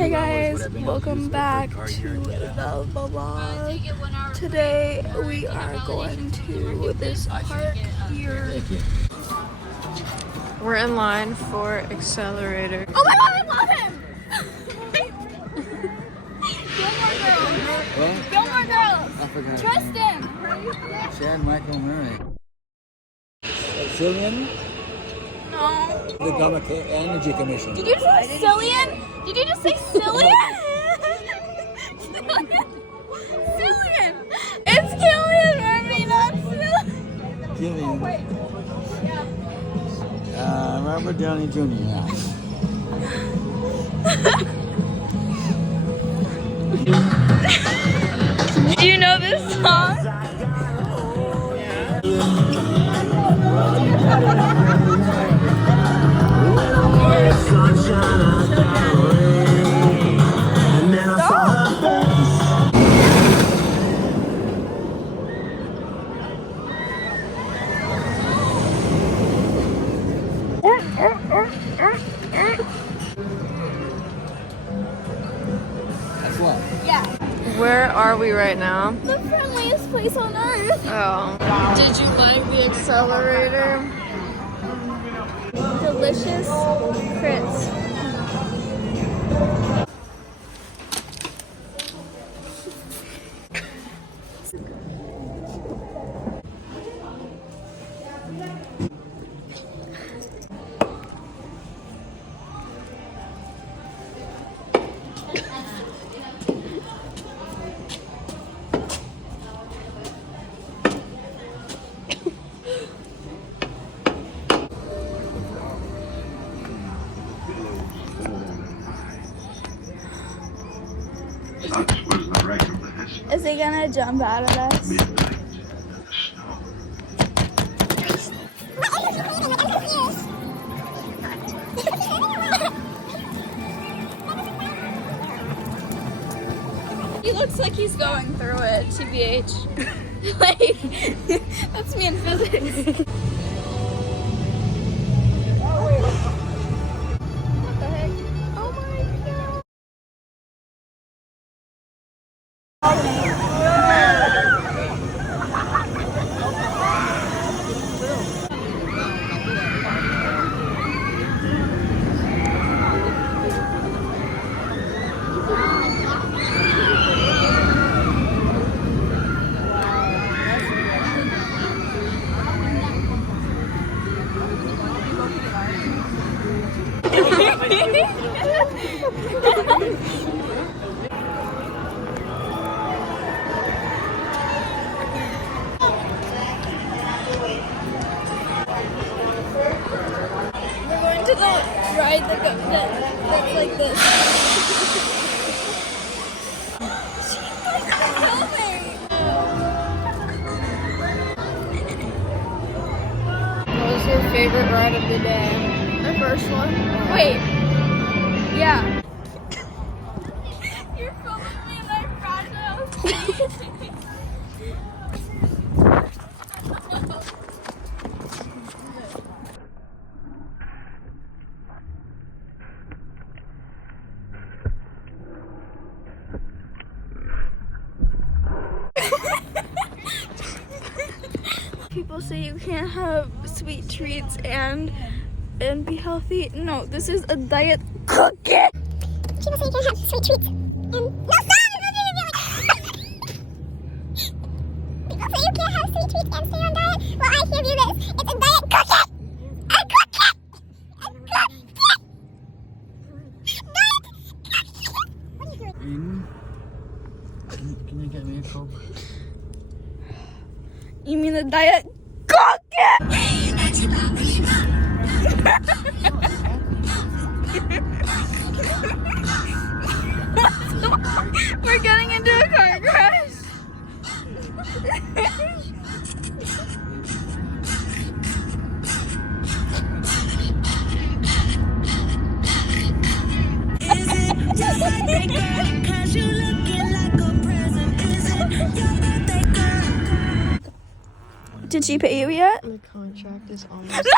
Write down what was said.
Hey guys, welcome back to the vlog. Today we are going to this park here. We're in line for Accelerator. Oh my god, I love him! Gilmore Girls! I forgot. Tristan! Chad Michael Murray. Cillian? No. The Atomic Energy Commission. Did you just say Cillian? Did you just say Cillian? Cillian! It's Cillian Murphy, not Cillian. Cillian. Robert Downey Jr. Do you know this song? That's what? Yeah. Where are we right now? The friendliest place on earth. Oh. Did you like the Accelerator? Delicious crits. Is he gonna jump out of us? He looks like he's going through it, TBH. Like, that's me in physics. What the heck? Oh my god. We're going to the ride that's like this. What was your favorite ride of the day? The first one. Wait. Yeah. You're filming me in my fragile state. People say you can't have sweet treats and be healthy. No, this is a diet cookie. People say you can't have sweet treats and no, stop! People say you can't have sweet treats and stay on diet. Well, I give you this. It's a diet cookie. A cookie. A cookie. What are you doing? Can you get me a Coke? You mean the diet cookie? We're getting into a car crash. Did she pay you yet? The contract is almost